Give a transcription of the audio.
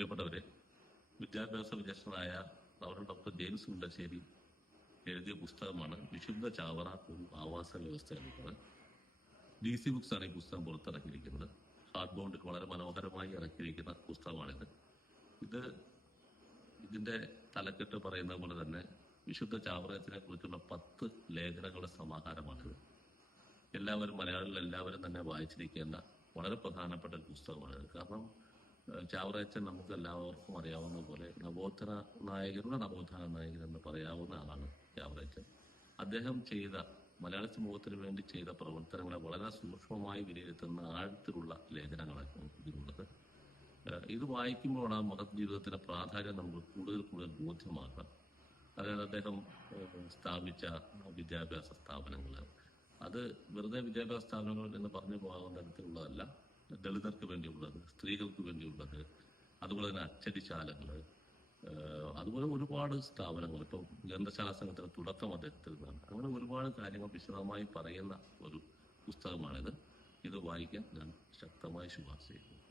പ്രിയപ്പെട്ടവരെ വിദ്യാഭ്യാസ വിദേശനായ ഡോക്ടർ ഡോക്ടർ ജെയിംസ് മുണ്ടശ്ശേരി എഴുതിയ പുസ്തകമാണ് വിശുദ്ധ ചാവറ ഒരു ആവാസ വ്യവസ്ഥ എന്നുള്ളത് ഡി സി ബുക്സ് ആണ് ഈ പുസ്തകം പുറത്തിറക്കിയിരിക്കുന്നത്. ഹാർഡ് ബൗണ്ടിൽ വളരെ മനോഹരമായി ഇറക്കിയിരിക്കുന്ന പുസ്തകമാണിത്. ഇത് ഇതിന്റെ തലക്കെട്ട് പറയുന്ന പോലെ തന്നെ വിശുദ്ധ ചാവറയത്തിനെ കുറിച്ചുള്ള പത്ത് ലേഖനങ്ങളുടെ സമാഹാരമാണിത്. എല്ലാവരും മലയാളികൾ എല്ലാവരും തന്നെ വായിച്ചിരിക്കേണ്ട വളരെ പ്രധാനപ്പെട്ട ഒരു പുസ്തകമാണിത്. കാരണം ചാവറയച്ചൻ നമുക്ക് എല്ലാവർക്കും അറിയാവുന്ന പോലെ നവോത്ഥന നായകരുടെ നവോത്ഥാന നായകൻ എന്ന് പറയാവുന്ന ആളാണ് ചാവറയച്ചൻ അദ്ദേഹം ചെയ്ത മലയാള സമൂഹത്തിന് വേണ്ടി ചെയ്ത പ്രവർത്തനങ്ങളെ വളരെ സൂക്ഷ്മമായി വിലയിരുത്തുന്ന ആഴത്തിലുള്ള ലേഖനങ്ങളാണ് ഇതിലുള്ളത്. ഇത് വായിക്കുമ്പോഴാണ് ആ മഹത് ജീവിതത്തിന്റെ പ്രാധാന്യം നമുക്ക് കൂടുതൽ കൂടുതൽ ബോധ്യമാക്കാം. അതായത് അദ്ദേഹം സ്ഥാപിച്ച വിദ്യാഭ്യാസ സ്ഥാപനങ്ങൾ അത് വെറുതെ വിദ്യാഭ്യാസ സ്ഥാപനങ്ങൾ എന്ന് പറഞ്ഞു പോകാവുന്ന തരത്തിലുള്ളതല്ല. ദളിതർക്ക് വേണ്ടിയുള്ളത് സ്ത്രീകൾക്ക് വേണ്ടിയുള്ളത് അതുപോലെ തന്നെ അച്ചടിശാലകൾ അതുപോലെ ഒരുപാട് സ്ഥാപനങ്ങൾ. ഇപ്പം ഗ്രന്ഥശാല സംഘത്തിന്റെ തുടക്കം അദ്ദേഹത്തിൽ നിന്നാണ്. അങ്ങനെ ഒരുപാട് കാര്യങ്ങൾ വിശദമായി പറയുന്ന ഒരു പുസ്തകമാണിത്. ഇത് വായിക്കാൻ ഞാൻ ശക്തമായി ശുപാർശ ചെയ്യുന്നു.